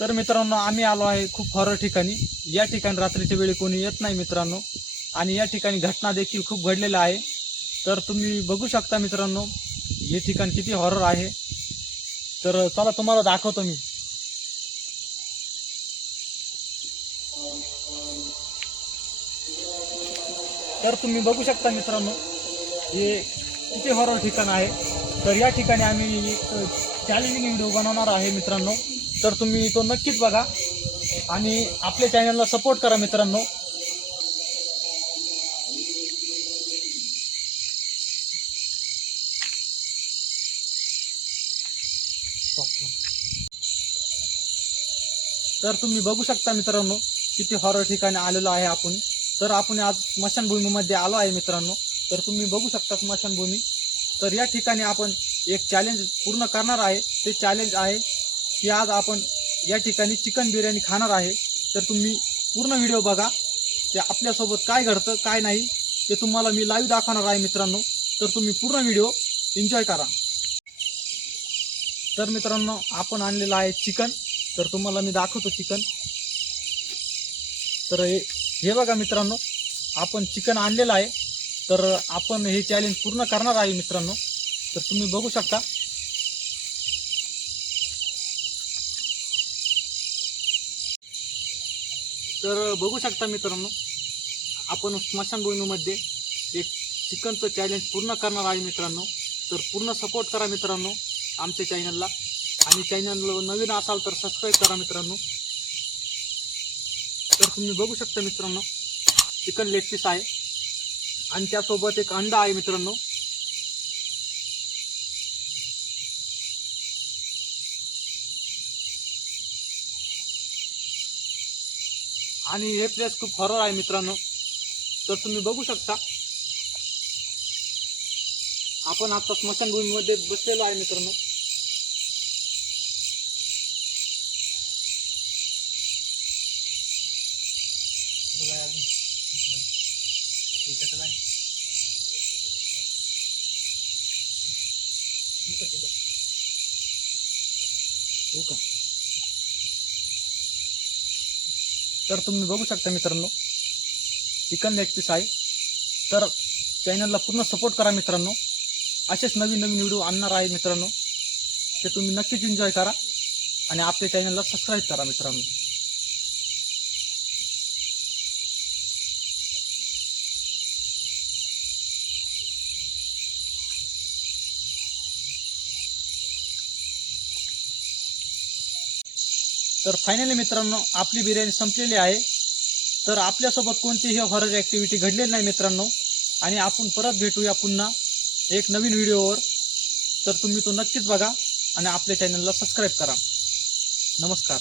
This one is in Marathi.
तर मित्रांनो आम्ही आलो आहे खूप हॉरर ठिकाणी। या ठिकाणी रात्रीच्या वेळी कोणी येत नाही मित्रांनो, आणि या ठिकाणी घटना देखील खूप घडलेल्या आहे। तर तुम्ही बघू शकता मित्रांनो हे ठिकाण किती हॉरर आहे। तर चला तुम्हाला दाखवतो मी। तर तुम्ही बघू शकता मित्रांनो हे किती हॉरर ठिकाण आहे। तर या ठिकाणी आम्ही एक चॅलेंजिंग व्हिडिओ बनवणार आहे मित्रांनो। तर तुम्ही तो नक्कीच बघा आणि आपल्या चॅनलला सपोर्ट करा मित्रांनो। तर तुम्ही बघू शकता मित्रांनो किती हॉरर ठिकाणी आलेलो आहे आपण। तर आपण आज स्मशानभूमीमध्ये आलो आहे मित्रांनो। तर तुम्ही बघू शकता स्मशानभूमी। तर या ठिकाणी आपण एक चॅलेंज पूर्ण करणार आहे। ते चॅलेंज आहे की आज आपण या ठिकाणी चिकन बिर्याणी खाणार आहे। तर तुम्ही पूर्ण व्हिडिओ बघा, ते आपल्यासोबत काय घडतं काय नाही ते तुम्हाला मी लाईव्ह दाखवणार आहे मित्रांनो। तर तुम्ही पूर्ण व्हिडिओ एन्जॉय करा। तर मित्रांनो आपण आणलेलं आहे चिकन। तर तुम्हाला मी दाखवतो चिकन। तर हे बघा मित्रांनो आपण चिकन आणलेलं आहे। तर आपण हे चॅलेंज पूर्ण करणार आहे मित्रांनो। तर तुम्ही बघू शकता। तर बघू शकता मित्रांनो आपण स्मशानभूमीमध्ये एक चिकनचं चॅलेंज पूर्ण करणार आहे मित्रांनो। तर पूर्ण सपोर्ट करा मित्रांनो आमच्या चॅनलला, आणि चॅनल नवीन असाल तर सबस्क्राईब करा मित्रांनो। तर तुम्ही बघू शकता मित्रांनो चिकन लेग पीस आहे आणि त्यासोबत एक अंडा आहे मित्रांनो। आणि हे प्लेस खूप हॉरर आहे मित्रांनो। तर तुम्ही बघू शकता आपण आता स्मशानभूमीमध्ये बसलेलो आहे मित्रांनो। तर तुम्ही बघू शकता मित्रांनो चिकन लेग पीस आहे। तर चॅनलला पूर्ण सपोर्ट करा मित्रांनो। असेच नवीन नवीन व्हिडिओ आणणार आहे मित्रांनो। ते तुम्ही नक्कीच एन्जॉय करा आणि आपल्या चॅनलला सबस्क्राईब करा मित्रांनो। तर फायनली मित्रांनो आपली बिर्याणी संपलेली आहे। तर आपल्यासोबत कोणतीही हॉरर ॲक्टिव्हिटी घडलेली नाही मित्रांनो, आणि आपण परत भेटूया पुन्हा एक नवीन व्हिडिओवर। तर तुम्ही तो नक्कीच बघा आणि आपल्या चॅनलला सबस्क्राईब करा। नमस्कार।